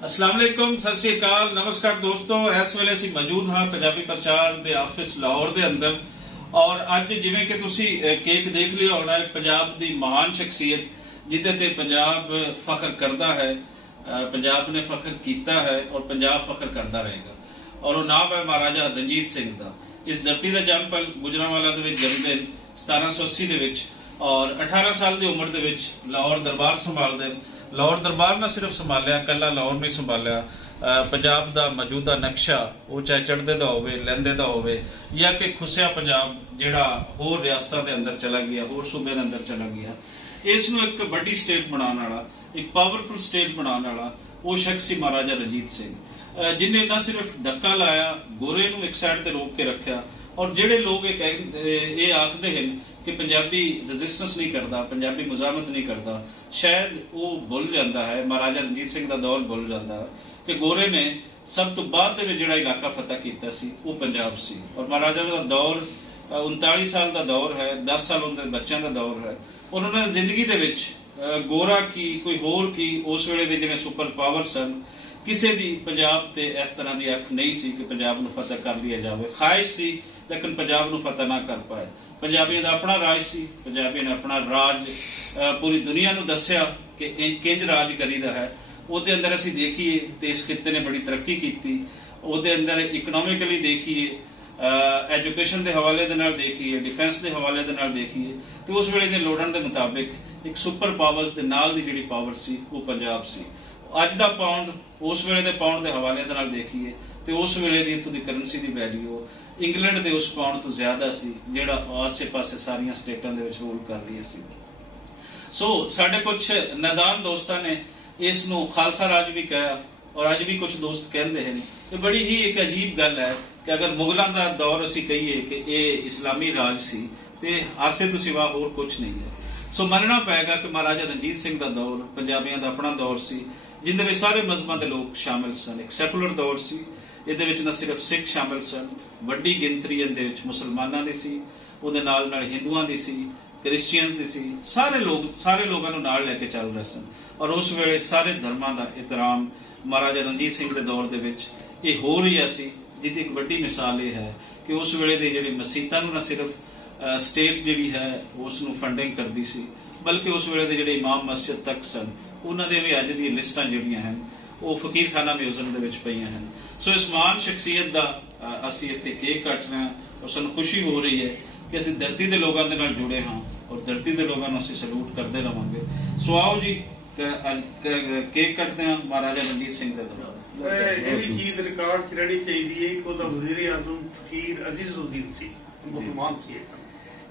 अस्सलाम वालेकुम, सत श्री अकाल, नमस्कार दोस्तों। इस वेले ਅਸੀਂ ਮੌਜੂਦ ਹਾਂ ਪੰਜਾਬੀ ਪ੍ਰਚਾਰ ਦੇ ਆਫਿਸ ਲਾਹੌਰ ਦੇ ਅੰਦਰ ਔਰ ਅੱਜ ਜਿਵੇਂ ਕਿ ਤੁਸੀਂ ਕੇਕ ਦੇਖ ਲਿਆ ਹੋਣਾ ਹੈ, ਪੰਜਾਬ ਦੀ ਮਹਾਨ ਸ਼ਖਸੀਅਤ ਜਿਹਦੇ ਤੇ ਪੰਜਾਬ ਫਖਰ ਕਰਦਾ ਹੈ, ਪੰਜਾਬ ਨੇ ਫਖਰ ਕੀਤਾ ਹੈ ਔਰ ਪੰਜਾਬ ਫਖਰ ਕਰਦਾ ਰਹੇਗਾ ਔਰ ਉਹ ਨਾਮ ਹੈ ਮਹਾਰਾਜਾ ਰਣਜੀਤ ਸਿੰਘ ਦਾ। ਇਸ ਧਰਤੀ ਦਾ ਜਨਮ ਪਲ ਗੁਜਰਾਂਵਾਲਾ ਦੇ ਵਿੱਚ ਜਨਮਦੇ 1780 ਦੇ ਵਿੱਚ ਔਰ 18 ਸਾਲ ਦੀ ਉਮਰ ਦੇ ਵਿੱਚ ਲਾਹੌਰ ਦਰਬਾਰ ਸੰਭਾਲਦੇ। ਲਾਹੌਰ ਦਰਬਾਰ ਨਾ ਸਿਰਫ ਸੰਭਾਲਿਆ, ਕੱਲਾ ਲਾਹੌਰ ਨਹੀਂ ਸੰਭਾਲਿਆ, ਪੰਜਾਬ ਦਾ ਮੌਜੂਦਾ ਨਕਸ਼ਾ ਉਹ ਚਾਹੇ ਚੜ੍ਹਦੇ ਦਾ ਹੋਵੇ, ਲਹਿੰਦੇ ਦਾ ਹੋਵੇ ਜਾਂ ਕਿ ਖੁੱਸਿਆ ਪੰਜਾਬ ਜਿਹੜਾ ਹੋਰ ਰਿਆਸਤਾਂ ਦੇ ਅੰਦਰ ਚਲਾ ਗਿਆ, ਹੋਰ ਸੂਬੇ ਦੇ ਅੰਦਰ ਚਲਾ ਗਿਆ, ਇਸ ਨੂੰ ਇੱਕ ਵੱਡੀ ਸਟੇਟ ਬਣਾਉਣ ਵਾਲਾ, ਇੱਕ ਪਾਵਰਫੁਲ ਸਟੇਟ ਬਣਾਉਣ ਵਾਲਾ ਉਹ ਸ਼ਖਸ ਸੀ ਮਹਾਰਾਜਾ ਰਣਜੀਤ ਸਿੰਘ, ਜਿਨੇ ਨਾ ਸਿਰਫ ਧੱਕਾ ਲਾਇਆ, ਗੋਰੇ ਨੂੰ ਇੱਕ ਸਾਈਡ ਤੇ ਰੋਕ ਕੇ ਰੱਖਿਆ। ਔਰ ਜਿਹੜੇ ਲੋਕ ਇਹ ਆਖਦੇ ਹਨ ਕਿ ਪੰਜਾਬੀ ਰੈਜ਼ਿਸਟੈਂਸ ਨਹੀਂ ਕਰਦਾ, ਪੰਜਾਬੀ ਮੁਜ਼ਾਹਮਤ ਨਹੀਂ ਕਰਦਾ, ਸ਼ਾਇਦ ਉਹ ਭੁੱਲ ਜਾਂਦਾ ਹੈ, ਮਹਾਰਾਜਾ ਰਣਜੀਤ ਸਿੰਘ ਦਾ ਦੌਰ ਭੁੱਲ ਜਾਂਦਾ ਕਿ ਗੋਰੇ ਨੇ ਸਭ ਤੋਂ ਬਾਅਦ ਦੇ ਵਿੱਚ ਜਿਹੜਾ ਇਲਾਕਾ ਫਤਿਹ ਕੀਤਾ ਸੀ ਉਹ ਪੰਜਾਬ ਸੀ। ਔਰ ਮਹਾਰਾਜਾ ਦਾ ਦੌਰ 39 ਸਾਲ ਦਾ ਦੌਰ ਹੈ, 10 ਸਾਲ ਉਹਨਾਂ ਦੇ ਬੱਚਿਆਂ ਦਾ ਦੌਰ ਹੈ। ਉਹਨਾਂ ਨੇ ਜ਼ਿੰਦਗੀ ਦੇ ਵਿੱਚ ਗੋਰਾ ਕੀ ਕੋਈ ਹੋਰ ਕੀ ਉਸ ਵੇਲੇ ਦੇ ਜਿਵੇਂ ਸੁਪਰ ਪਾਵਰ ਸਨ, ਕਿਸੇ ਦੀ ਪੰਜਾਬ ਤੇ ਇਸ ਤਰ੍ਹਾਂ ਦੀ ਅੱਖ ਨਹੀਂ ਸੀ ਕਿ ਪੰਜਾਬ ਨੂੰ ਫਤਿਹ ਕਰ ਲਿਆ ਜਾਵੇ। ਖਾਹਿਸ਼ ਸੀ ਲੇਕਿਨ ਪੰਜਾਬ ਨੂੰ ਫਤਿਹ ਨਾ ਕਰ ਪਾਏ। ਪੰਜਾਬੀਆਂ ਦਾ ਆਪਣਾ ਰਾਜ ਸੀ, ਪੰਜਾਬੀਆਂ ਨੇ ਆਪਣਾ ਰਾਜ ਪੂਰੀ ਦੁਨੀਆ ਨੂੰ ਦੱਸਿਆ ਕਿ ਕਿੰਜ ਰਾਜ ਕਰੀਦਾ ਹੈ। ਉਹਦੇ ਅੰਦਰ ਅਸੀਂ ਦੇਖੀਏ ਤੇ ਇਸ ਖਿੱਤੇ ਨੇ ਬੜੀ ਤਰੱਕੀ ਕੀਤੀ। ਉਹਦੇ ਅੰਦਰ ਇਕਨੋਮਿਕਲੀ ਦੇਖੀਏ, ਐਜੂਕੇਸ਼ਨ ਦੇ ਹਵਾਲੇ ਦੇ ਨਾਲ ਦੇਖੀਏ, ਡਿਫੈਂਸ ਦੇ ਹਵਾਲੇ ਦੇ ਨਾਲ ਦੇਖੀਏ ਤੇ ਉਸ ਵੇਲੇ ਦੇ ਲੋੜਾਂ ਦੇ ਮੁਤਾਬਿਕ ਇੱਕ ਸੁਪਰ ਪਾਵਰਸ ਦੇ ਨਾਲ ਦੀ ਜਿਹੜੀ ਪਾਵਰ ਸੀ ਉਹ ਪੰਜਾਬ ਸੀ। ਅੱਜ ਦਾ ਪਾਉਂਡ ਉਸ ਵੇਲੇ ਦੇ ਪਾਉਂਡ ਦੇ ਹਵਾਲੇ ਦੇ ਨਾਲ ਦੇਖੀਏ ਤੇ ਉਸ ਵੇਲੇ ਦੀ ਇੱਥੋਂ ਦੀ ਕਰੰਸੀ ਦੀ ਵੈਲਿਊ ਇੰਗਲੈਂਡ ਦੇ ਉਸ ਪਾਉਂਡ ਤੋਂ ਜ਼ਿਆਦਾ ਸੀ ਜਿਹੜਾ ਆਸੇ-ਪਾਸੇ ਸਾਰੀਆਂ ਸਟੇਟਾਂ ਦੇ ਵਿੱਚ ਰੂਲ ਕਰ ਰਹੀ ਸੀ। ਸੋ ਸਾਡੇ ਕੁਝ ਨਾਦਾਨ ਦੋਸਤਾਂ ਨੇ ਇਸ ਨੂੰ ਖਾਲਸਾ ਰਾਜ ਵੀ ਕਿਹਾ ਔਰ ਅੱਜ ਵੀ ਕੁਝ ਦੋਸਤ ਕਹਿੰਦੇ ਹਨ। ਇਹ ਬੜੀ ਹੀ ਇੱਕ ਅਜੀਬ ਗੱਲ ਹੈ ਕਿ ਅਗਰ ਮੁਗਲਾਂ ਦਾ ਦੌਰ ਅਸੀਂ ਕਹੀਏ ਕਿ ਇਹ ਇਸਲਾਮੀ ਰਾਜ ਸੀ ਤੇ ਆਸੇ ਤੋਂ ਸਿਵਾ ਹੋਰ ਕੁਝ ਨਹੀਂ ਹੈ। ਸੋ ਮੰਨਣਾ ਪਏਗਾ ਕਿ ਮਹਾਰਾਜਾ ਰਣਜੀਤ ਸਿੰਘ ਦਾ ਦੌਰ ਪੰਜਾਬੀਆਂ ਦਾ ਆਪਣਾ ਦੌਰ ਸੀ, ਜਿੰਦੇ ਵਿੱਚ ਸਾਰੇ ਮਜ਼ਹਬਾਂ ਦੇ ਲੋਕ ਸ਼ਾਮਿਲ ਸਨ। ਇੱਕ ਸੈਕੂਲਰ ਦੌਰ ਸੀ, ਇਹਦੇ ਵਿੱਚ ਨਾ ਸਿਰਫ ਸਿੱਖ ਸ਼ਾਮਿਲ ਸਨ, ਵੱਡੀ ਗਿਣਤੀ ਇਹਦੇ ਵਿੱਚ ਮੁਸਲਮਾਨਾਂ ਦੀ ਸੀ, ਉਹਦੇ ਨਾਲ ਹਿੰਦੂਆਂ ਦੀ ਸੀ, ਕ੍ਰਿਸਚੀਅਨ ਦੀ ਸੀ। ਸਾਰੇ ਲੋਕਾਂ ਨੂੰ ਨਾਲ ਲੈ ਕੇ ਚੱਲ ਰਹੇ ਸਨ ਔਰ ਉਸ ਵੇਲੇ ਸਾਰੇ ਧਰਮਾਂ ਦਾ ਇਤਰਾਮ ਮਹਾਰਾਜਾ ਰਣਜੀਤ ਸਿੰਘ ਦੇ ਦੌਰ ਦੇ ਵਿੱਚ ਇਹ ਹੋ ਰਿਹਾ ਸੀ, ਜਿਹਦੀ ਇੱਕ ਵੱਡੀ ਮਿਸਾਲ ਇਹ ਹੈ ਕਿ ਉਸ ਵੇਲੇ ਦੀ ਜਿਹੜੀ ਮਸੀਤਾਂ ਨੂੰ ਨਾ ਸਿਰਫ ਸਟੇਟ ਜਿਹੜੀ ਹੈ ਉਸ ਨੂੰ ਫੰਡਿੰਗ ਕਰਦੀ ਸੀ, ਬਲਕਿ ਉਸ ਵੇਲੇ ਦੇ ਜਿਹੜੇ ਇਮਾਮ ਮਸਜਿਦ ਤੱਕ ਸਨ ਉਹਨਾਂ ਦੇ ਵੀ ਅੱਜ ਦੀਆਂ ਲਿਸਟਾਂ ਜਿਹੜੀਆਂ ਹਨ ਉਹ ਫਕੀਰਖਾਨਾ ਮਿਊਜ਼ੀਅਮ ਦੇ ਵਿੱਚ ਪਈਆਂ ਹਨ। ਸੋ ਇਸ ਮਹਾਨ ਸ਼ਖਸੀਅਤ ਦਾ ਅਸੀਂ ਇੱਥੇ ਕੇਕ ਕੱਟ ਰਹੇ ਹਾਂ ਔਰ ਸਾਨੂੰ ਖੁਸ਼ੀ ਹੋ ਰਹੀ ਹੈ ਕਿ ਅਸੀਂ ਧਰਤੀ ਦੇ ਲੋਕਾਂ ਦੇ ਨਾਲ ਜੁੜੇ ਹਾਂ ਔਰ ਧਰਤੀ ਦੇ ਲੋਕਾਂ ਨੂੰ ਅਸੀਂ ਸਲੂਟ ਕਰਦੇ ਰਹਾਂਗੇ। ਸੋ ਆਓ ਜੀ ਕੇਕ ਕੱਟਦੇ ਹਾਂ ਮਹਾਰਾਜਾ ਰਣਜੀਤ ਸਿੰਘ ਦੇ ਦੌਰ। ਇਹ ਵੀ ਚੀਜ਼ ਰਿਕਾਰਡ ਚ ਰਹਿਣੀ ਚਾਹੀਦੀ ਹੈ ਕਿ ਉਹਦਾ ਵਜ਼ੀਰ ਆਜ਼ਮ ਫਕੀਰ ਅਜ਼ੀਜ਼ੁਦੀਨ ਸੀ, ਮੁਸਲਮਾਨ ਸੀ।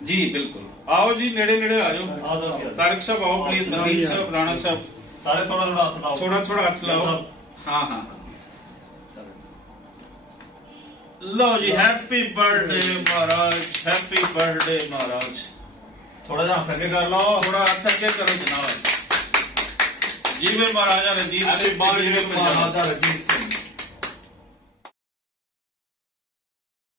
जी बिल्कुल, आओ जी नेड़े नेड़े आ जाओ। तारिक साहब आओ प्लीज, नवीन साहब, राणा साहब सारे थोड़ा थोड़ा हाथ लाओ, थोड़ा हाथ लाओ। हाँ हाँ लो जी, हैप्पी बर्थडे महाराज, हैप्पी बर्थडे महाराज। थोड़ा सा हाथ आगे कर लो, थोड़ा हाथ आगे करो जनाब। जिवें महाराजा रंजीत सिंह, महाराजा रंजीत सिंह।